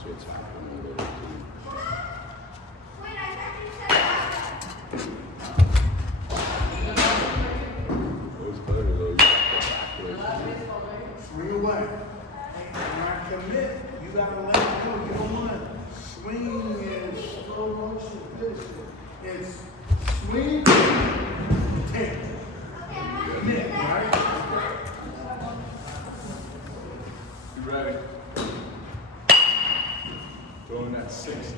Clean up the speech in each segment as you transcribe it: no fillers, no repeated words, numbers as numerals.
That's what's happening with it. It was better though. You got the back leg. Swing away. When I commit, you gotta let it go. You don't wanna swing in slow motion. It's swing, take. Commit, right? You ready? Throwing that 60.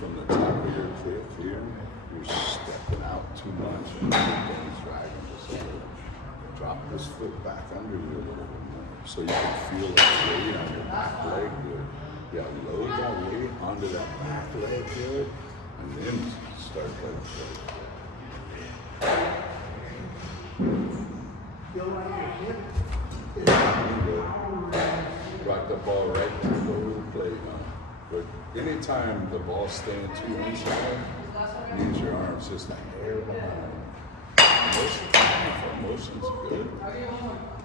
From the top of your cliff here, you're stepping out too much and everything's dragging this over. Drop this foot back under you a little bit more so you can feel that weight on your back leg good. Yeah, load that weight onto that back leg good and then start letting go. Feel like your hip is Rock the ball right back over the plate now. But anytime the ball's staying too inside, means your arm's just a hair behind. Most of the time, if our motion's good,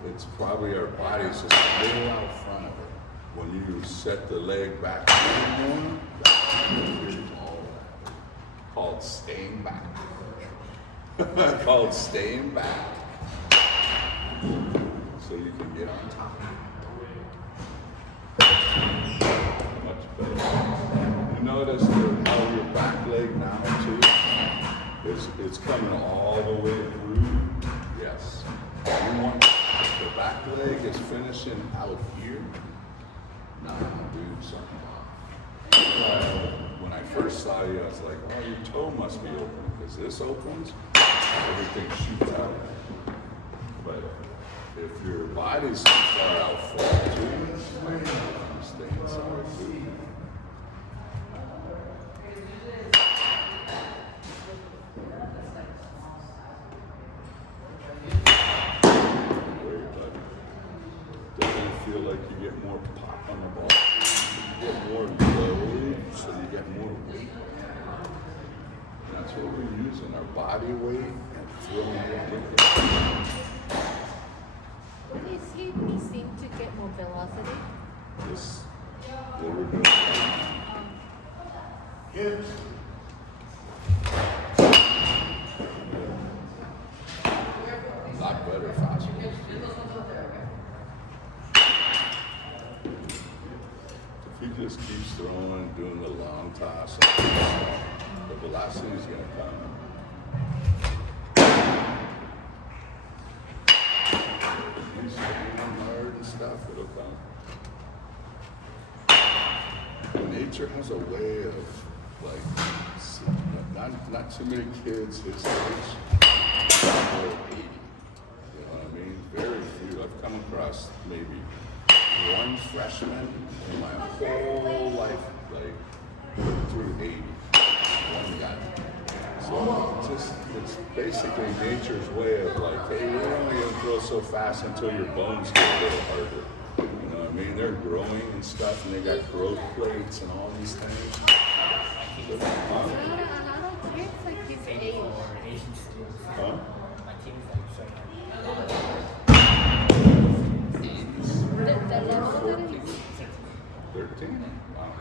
it's probably our body's just a little out front of it. When you set the leg back more, that's all that. Called staying back. Called staying back. So you can get on top. You notice how your back leg now too it's coming all the way through. Yes. You want the back leg is finishing out here. Now I'm gonna do something. When I first saw you, I was like, oh, your toe must be open because this opens, everything shoots out. But if your body's too far out front too, stay inside too. Feel like you get more pop on the ball, you get more load, so you get more weight. And that's what we're using, our body weight and throwing it in. What is he missing to get more velocity? This, what we're doing. hips. A lot better, faster. If he just keeps throwing, doing the long toss, the velocity is going to come. If he's swinging hard and stuff, it'll come. Nature has a way of, like, not too many kids his age are 80. You know what I mean? Very few. I've come across maybe one freshman in my whole life, like through 80. One guy. So it's basically nature's way of like, hey, we're only gonna throw so fast until your bones get a little harder. You know what I mean? They're growing and stuff, and they got growth plates and all these things. A lot of kids like his age. Huh? The level that he's 13? Wow.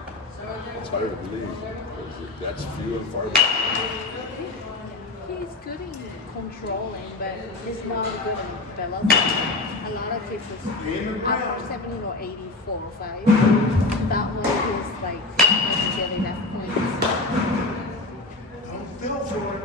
It's hard to believe because that's few and far between. he's good in controlling, but he's not good in velocity. A lot of kids is after 70 or 84 or 5. That one is like getting enough points. Don't feel for it.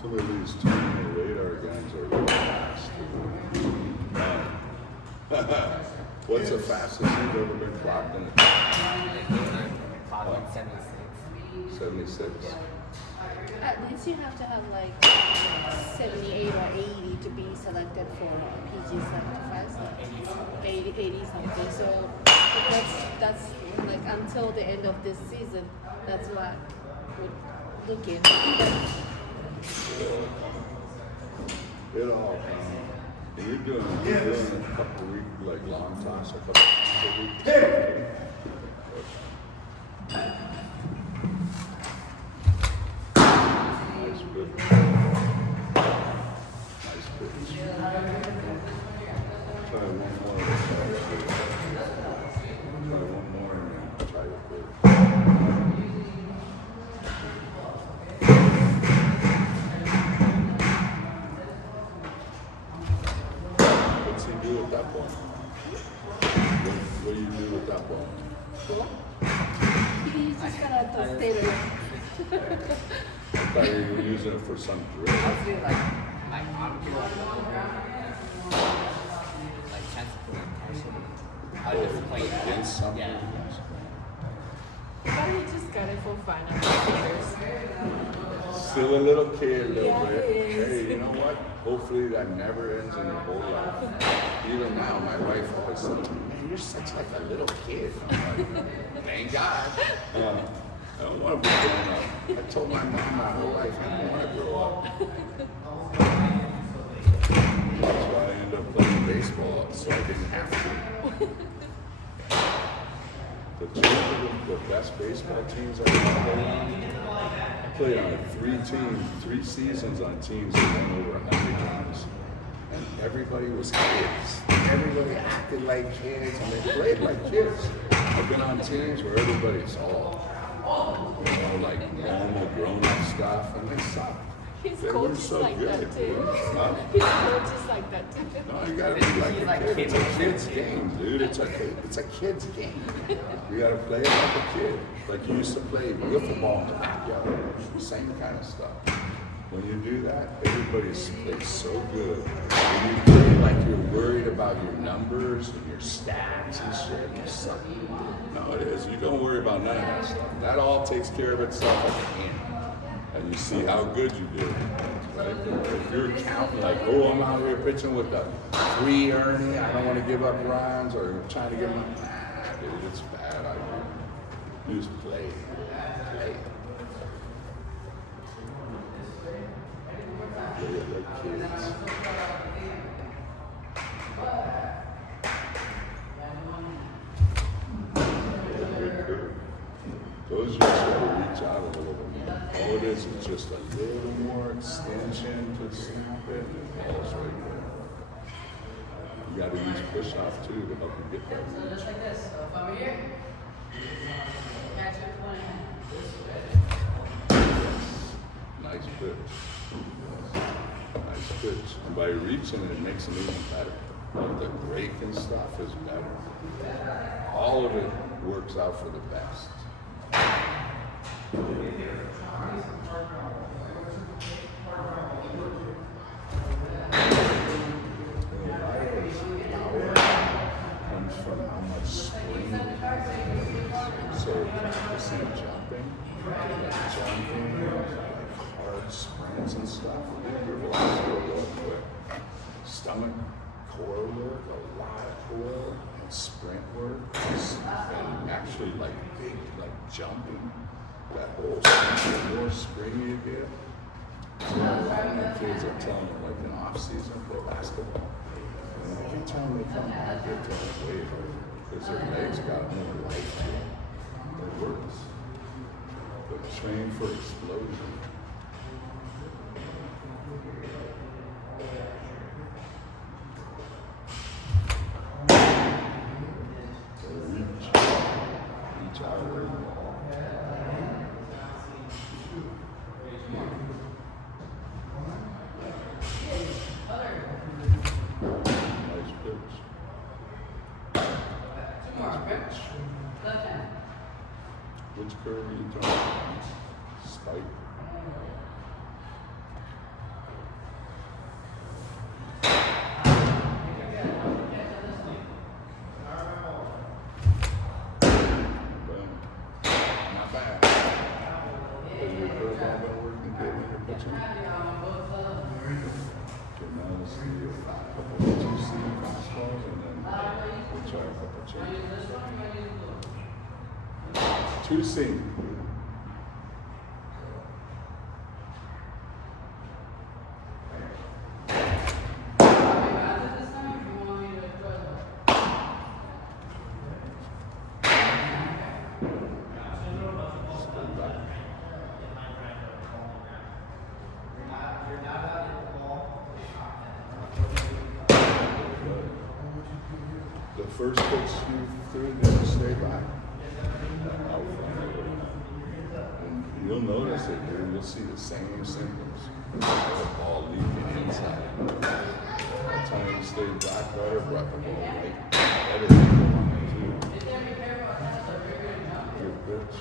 Some of these terminal radar guns are really fast. What's the fastest you've ever been clocked in a Clock in 76. 76? At least you have to have like 78 or 80 to be selected for PG 75, so 80 something. So that's like until the end of this season, that's what we're looking. It all comes. And you're doing a couple week like long toss, a couple weeks. Nice pitch. Nice pitch. Try one more. Try one more and then try your pitch. What's he do at that point? What do you do at that point? Cool. You just gotta stay there. I thought you were using it for some drill. I was doing like arm kill, like chance to put intention. I was just playing Against something? Yeah. But he just got it for fun. Still a little kid, a little Yeah, bit. he is. Hey, you know what? Hopefully that never ends in your whole life. Even now, my wife always said, man, you're such like a little kid. I'm like, thank God. I don't want to be grown up. I told my mom my whole life I don't want to grow up. That's why I ended up playing baseball, so I didn't have to. The best baseball teams I ever played on. I played on three seasons on teams that won over 100 games. And everybody was kids. Everybody acted like kids and they played like kids. I've been on teams where everybody's all, like normal grown-up stuff and they suck. His They coach were is so like good. that too. Huh? His coach is like that too. No, you gotta be like a kid. It's a kid's game, dude. It's a kid's game. You gotta play it like a kid. Like you used to play wiffle ball in the backyard. Same kind of stuff. When you do that, everybody plays so good. When you play like you're worried about your numbers and your stats and shit, you suck. No, it is. You don't worry about none of that stuff. That all takes care of itself at the end. And you see how good you do. Right? If you're counting like, oh, I'm out here pitching with a 3 earning, I don't want to give up runs, or I'm trying to get my, dude, it's bad. You just play. Play. Play it like kids. Good curve. Those just gotta reach out a little bit more. All it is just a little more extension to snap it, and the ball's right there. You gotta use push off too to help you get that reach. Nice pitch. Nice pitch. And by reaching it makes it even better. Like the break and stuff is better. All of it works out for the best. Comes from how much spring. So you see jumping, like hard sprints and stuff. Your velocity will go quick. Stomach, core work, a lot of core and sprint work, and actually like big, like jumping. That whole thing, the more spring you get. So a lot of my kids are telling me, like in off season, play basketball. And every time they come back, they tell me way harder because their legs got more life to them. It works. But train for explosion. Reach outward. Nice pitch. Nice pitch. Which curve are you talking about? Spike. see a couple of 2-seam fastballs, and then we'll try a couple changes. 2-seam. The first pitch you threw, did you stay back? And you'll notice it, dude. You'll see the same symptoms. The ball leaking inside. That time you stayed back, better, brought the ball right. Better than the one, too. Good pitch.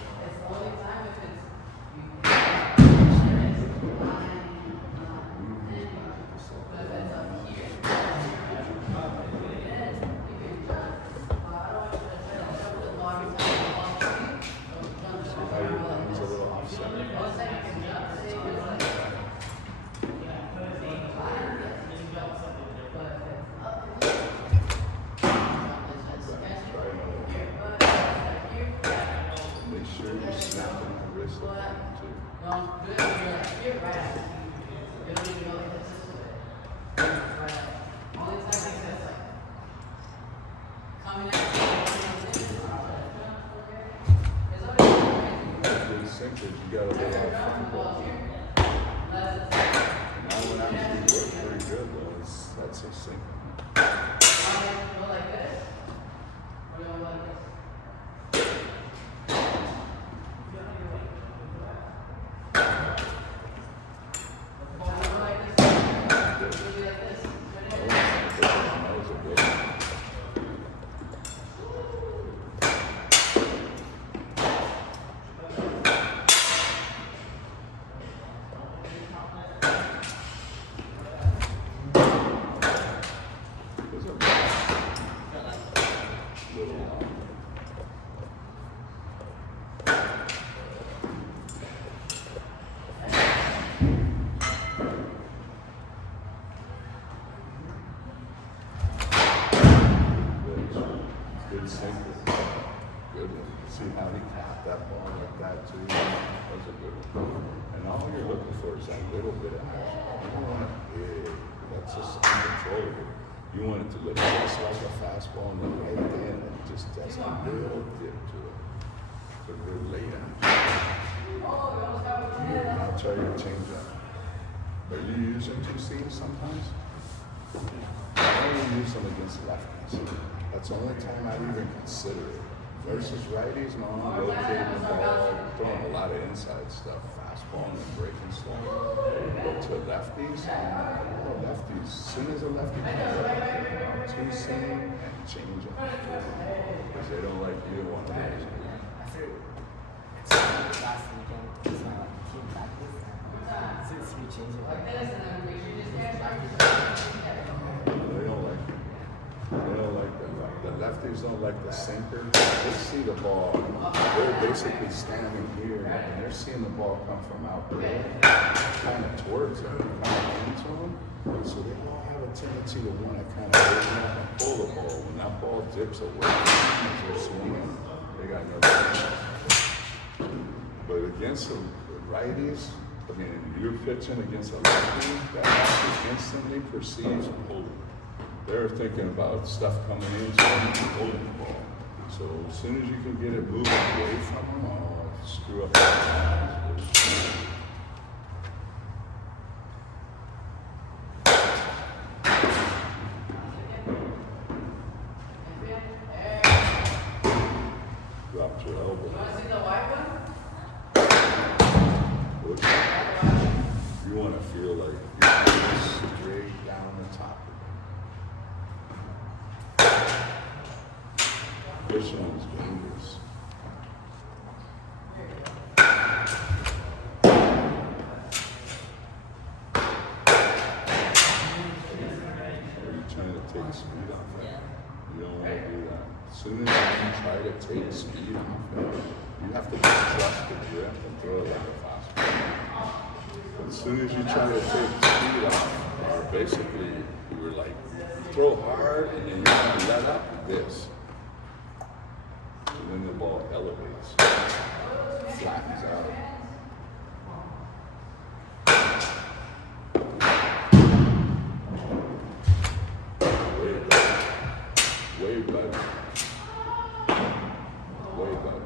Make sure you're snapping the wrist of the too. Good sinkers, you gotta lay out front ball. Now one actually works pretty good though. That's a sinker. That was a good one. Those are little good sinker. Good one. See how he capped that ball like that too? That was a good one. And all you're looking for is that little bit of action. You don't want it big. That's just uncontrollable. You want it to look just like a fastball and then right then it just has a little dip to it. A good laydown. I'll try to change that. Are you using 2-seams sometimes? I only use them against lefties. That's the only time I even consider it. Versus righties, no, I'm rotating the ball, throwing a lot of inside stuff, fastball and then breaking slow. But to lefties, as soon as a lefty comes up, 2-seam and change it. Because they don't like either one of those. After it's last weekend, it's like team practice. Since we changed it like this, They don't like it. They don't like the lefties don't like the sinker. They see the ball. They're basically standing here and they're seeing the ball come from out there, kind of towards them, kind of into them. So they all have a tendency to want to kind of pull the ball. When that ball dips away from them as they're swinging, they got no chance. But against the righties, I mean, you're pitching against a lefty, that lefty instantly perceives pull. They're thinking about stuff coming in, so they're holding the ball. So as soon as you can get it moving away from them, I'll screw up that. Dropped your elbow. Look, you want to feel like you're going straight down the top. This one's dangerous. Are you trying to take speed off that? You don't want to do that. As soon as you try to take speed off it, you have to just trust the grip and throw it like a fastball. But as soon as you try to take speed off, Or basically, you were like, throw hard and then you're gonna let up this. And then the ball elevates, flattens out. Way better. Way better. Way better.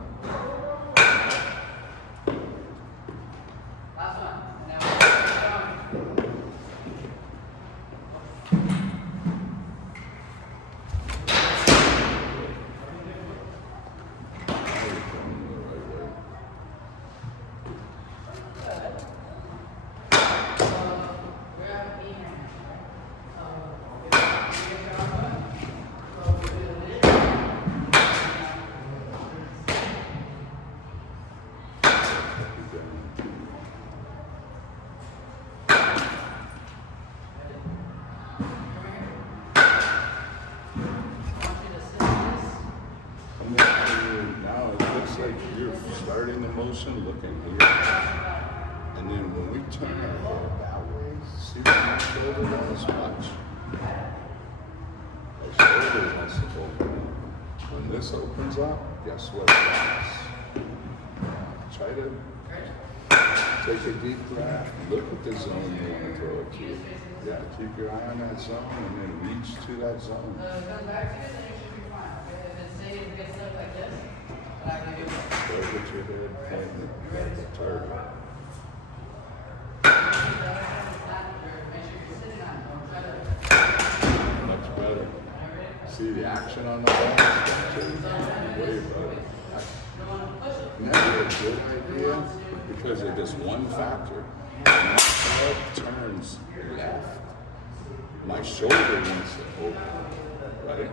Now you're going the right way. Keep going. And then now it looks like you're starting the motion looking here. And then when we turn our head that way, see what my shoulder does? Watch. My shoulder has to open. When this opens up, guess what it does? Try to take a deep breath. Look at the zone you want to throw it to. Yeah, keep your eye on that zone and then reach to that zone. Start with your head pointing at the target. Much better. See the action on the ball? Way better. Never a good idea because of this one factor. When my head turns left, my shoulder wants to open, right?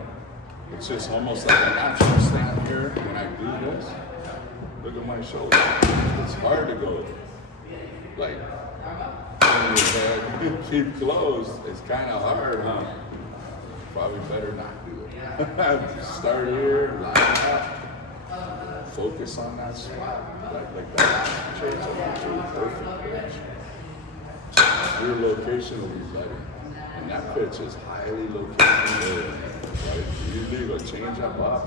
It's just almost like a natural stand here when I do this. Look at my shoulder. It's hard to go like turn your head, keep closed. It's kind of hard, huh? Probably better not do it. Start here, line up. Focus on that spot, like that. Change up to a perfect pitch. Your location will be better. And that pitch is highly located. Right? You leave a change up off,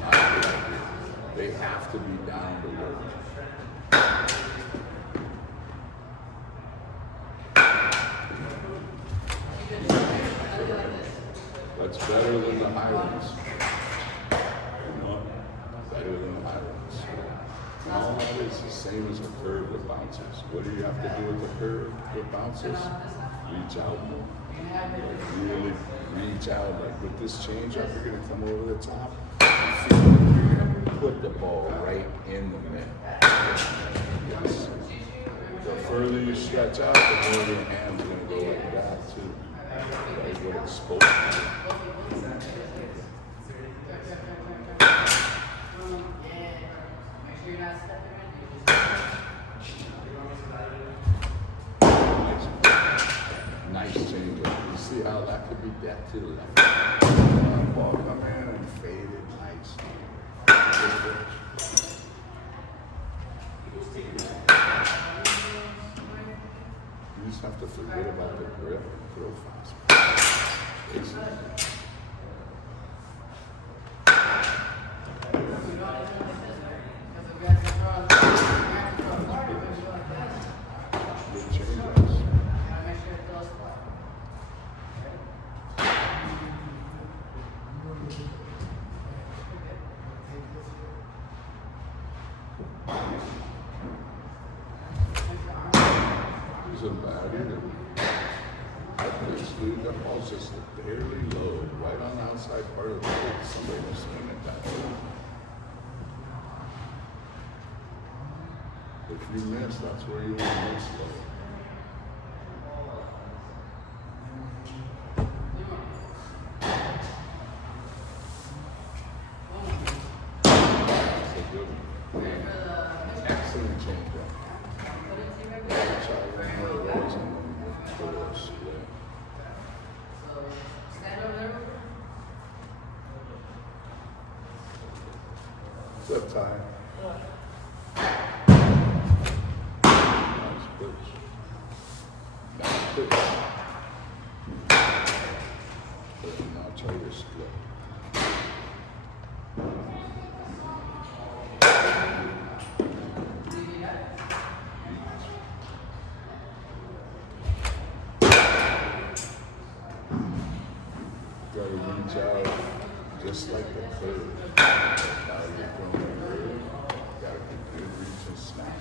not a good idea. They have to be down to work. That's better than the high ones. Better than the high ones. All that is the same as a curve that bounces. What do you have to do with the curve that bounces? Reach out more. Like really reach out. Like with this change up, you're gonna come over the top. You're gonna put the ball right in the middle. Yes. The further you stretch out, the more your hand's gonna go like that too. Right? What it's supposed to do. Nice change up. You see how that could be dead to the left. Ball come in and faded nice. You just have to forget about the grip and throw fast. Easy. Good change-ups. Isn't bad either. That pitch, dude, that ball's just barely low, right on the outside part of the plate. Somebody will swing it that way. If you miss, that's where you want to miss low. That's a good one. Excellent change-up. Try one of those and then go to a split. What's up, Ty? Nice pitch. Nice pitch. shoulder split. Gotta reach out just like the curve. Now you're throwing the curve. Gotta get good reach and snap.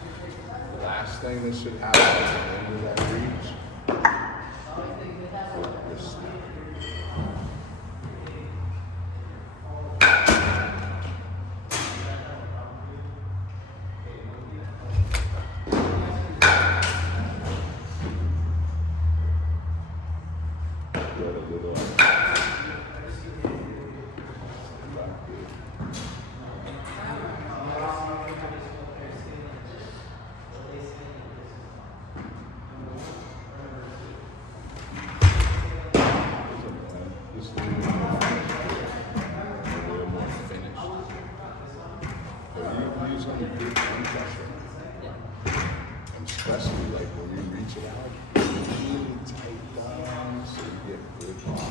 The last thing that should happen at the end of that reach is snap. Get a little back there. Just a little more finished. But you use on the big pressure. And especially like when you reach it out, really tight down so you get good ball.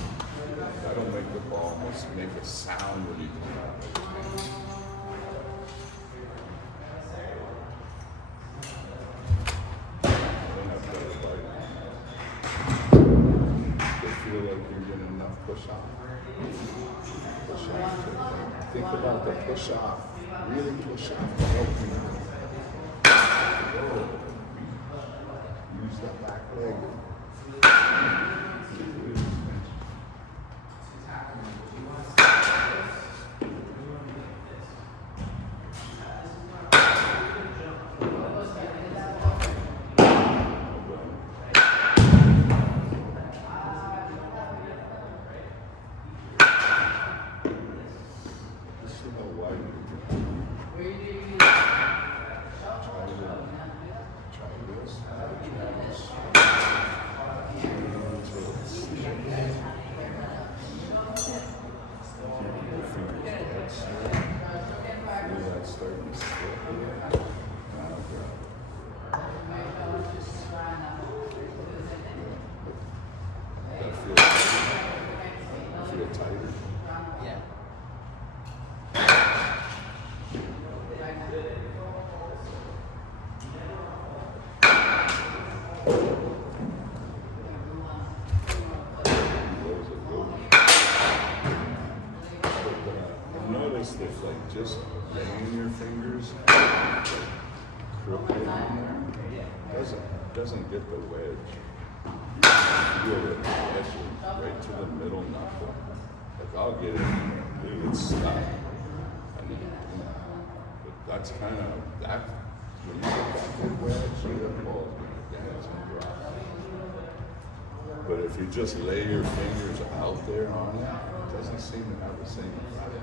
That'll make the ball almost make a sound when you come out. Don't have to bite. They feel like you're getting enough push off. Push off. Think about the push off. Really push off to help you. Use that back leg. Just see how wide you can. Try this. Starting to slip. Now grab it. That feel tighter. Yeah. Those are good. I've noticed that like just laying your fingers crooked in there doesn't get the wedge. You feel it edging right to the middle knuckle. Like I'll get it, it's stuck. I mean, but that's kind of that. When you get that good wedge, that ball's gonna dance and drop. But if you just lay your fingers out there on it, it doesn't seem to have the same effect.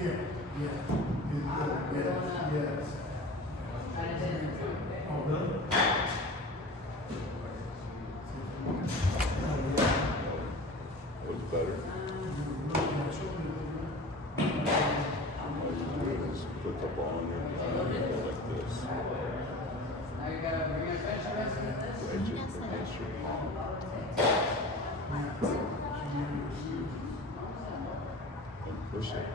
Yeah, yeah. Yes. Oh, really? It was better. All you do is put the ball in your hand like this. Wedge it against your palm. And push it.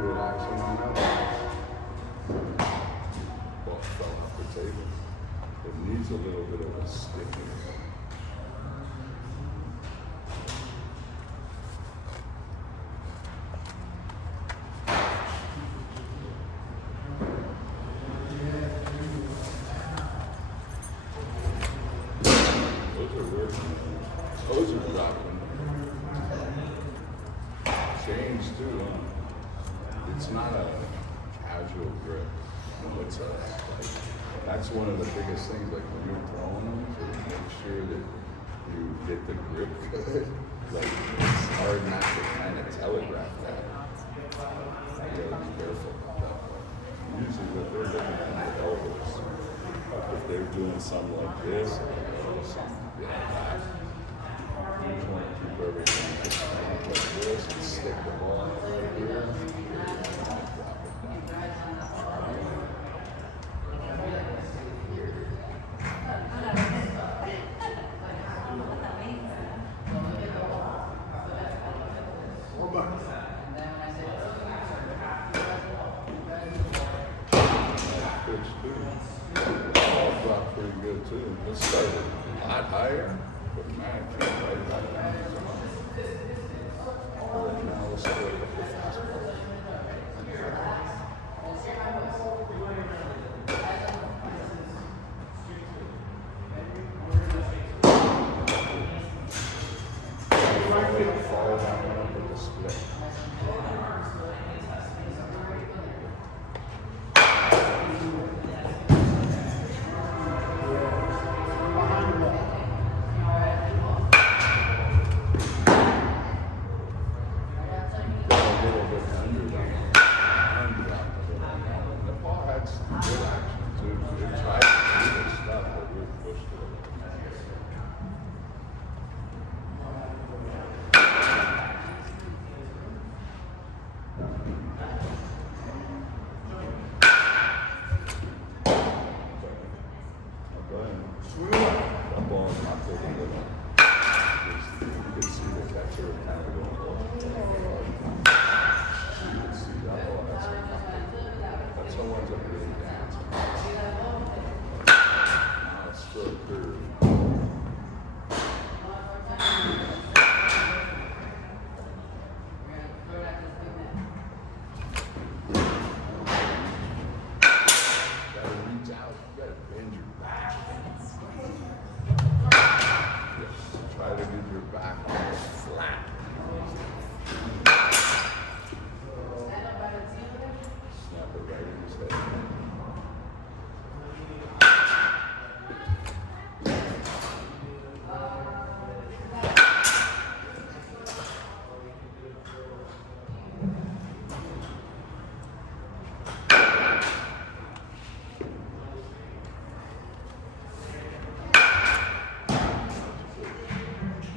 Good action on that. Ball fell off the table. It needs a little bit of a sticking. Those are working. Those are dropping. Change too, huh? It's not a casual grip. You know, it's a, like, that's one of the biggest things, like when you're throwing them, to make sure that you get the grip good. Like, it's hard not to kind of telegraph that. You gotta be careful about that. Usually what they're looking at the elbows. If they're doing something like this, or something like that, you just want to keep everything just like this. stick the ball right here. Hold on. Pitch too. Ball dropped pretty good too. It started a lot higher, but man, it came right back down. Right now, let's throw a couple fastballs. Fall down with the split. Behind the ball. A little bit under that. The ball had some good action too. It tried to do this stuff, but we pushed it. Swing away. That ball is not taking it on. You can see the catcher kind of going low. You can see that ball has some contact. That's someone's up really dancing. Now it's still a curve. You gotta reach out, you gotta bend your back. Yes, try to get your back almost flat. Snap it right in his head.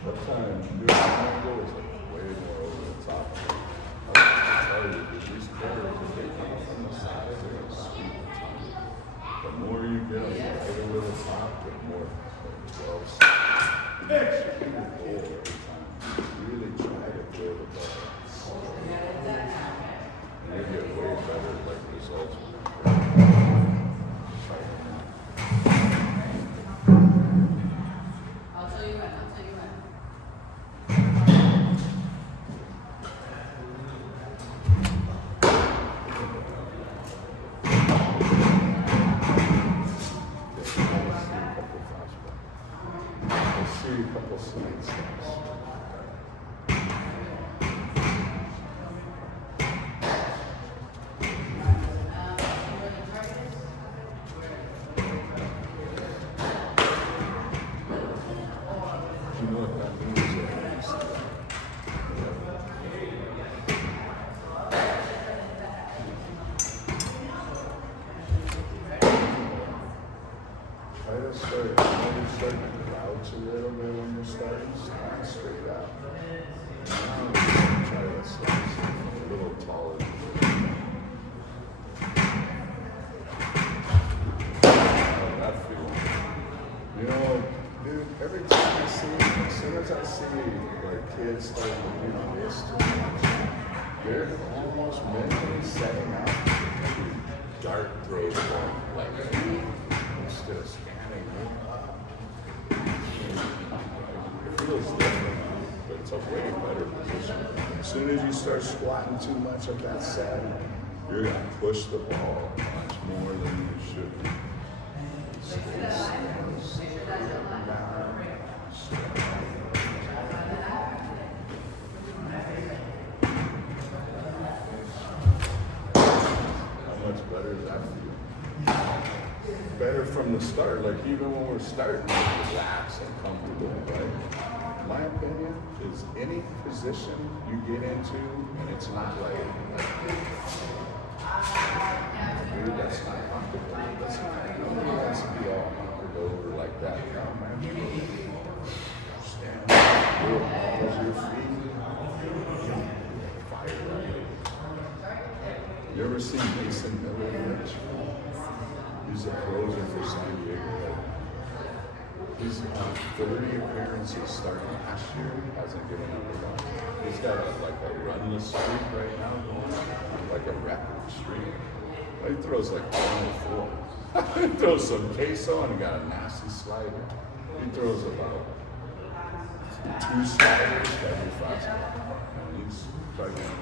That time, new angle is like way more over the top. I can tell you, that these players, if they come from the side, they're gonna sweep the top. The more you get them right over the top, the more close. You shoot the goal every time. Really try to throw the ball. You get way better like results. Let's see a couple slides. You know what that means? Try to start, maybe start to crouch a little bit when you're starting, stand straight up. Now, try to slice a little taller. How'd that feel? You know, dude, every time I see, as soon as I see like kids starting to do this too much, they're almost mentally setting up to dart throw the ball like instead of scanning up. It feels different, but it's a way better position. As soon as you start squatting too much at that set, you're gonna push the ball much more than you should. Stay still, down, How much better does that feel? Better from the start, like even when we're starting, like relax and comfortable, right? My opinion is any position you get into, and it's not like, dude, that's not comfortable. That's not, nobody wants to be all hunkered over like that. No, man. Stand up, do it, pause your feet. ever seen Mason Miller? He's a closer for San Diego. He's on 30 appearances starting last year. Hasn't given up a run. He's got like a runless streak right now going on, like a record streak. He throws like 104. He throws some queso and he got a nasty slider. He throws about 2 sliders every fastball. And he's probably going to be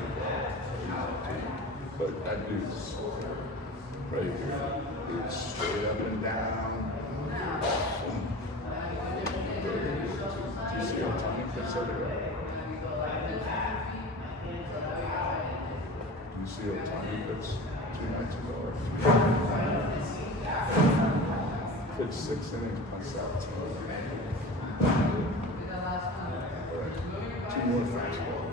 but that dude's right here. Dude's straight up and down. Do you see how Tony puts it around? Do you see how Tony puts 2 nights ago? Pitched 6 innings, punched out 10. All right, 2 more fastballs.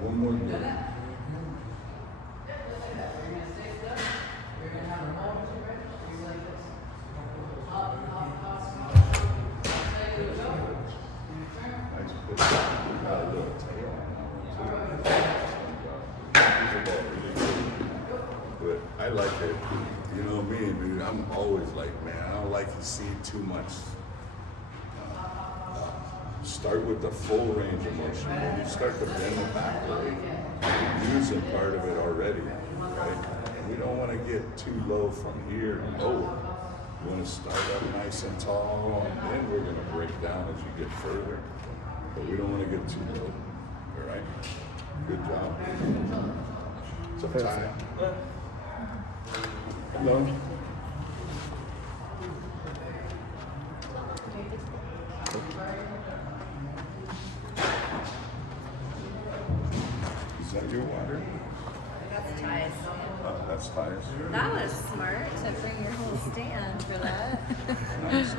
One more minute. Nice pitch. Got a little tail on that one too. But I like it. You know me, dude. I'm always like, man, I don't like to see too much. Start with the full range of motion. When you start to bend the back leg, you're using part of it already, right? And we don't want to get too low from here and lower. We want to start up nice and tall, and then we're going to break down as you get further. But we don't want to get too low, all right? Good job. It's a tie. Hello. Is that your water? That's Ty's. Oh, that's Ty's. That was smart to bring your whole stand for that. Nice.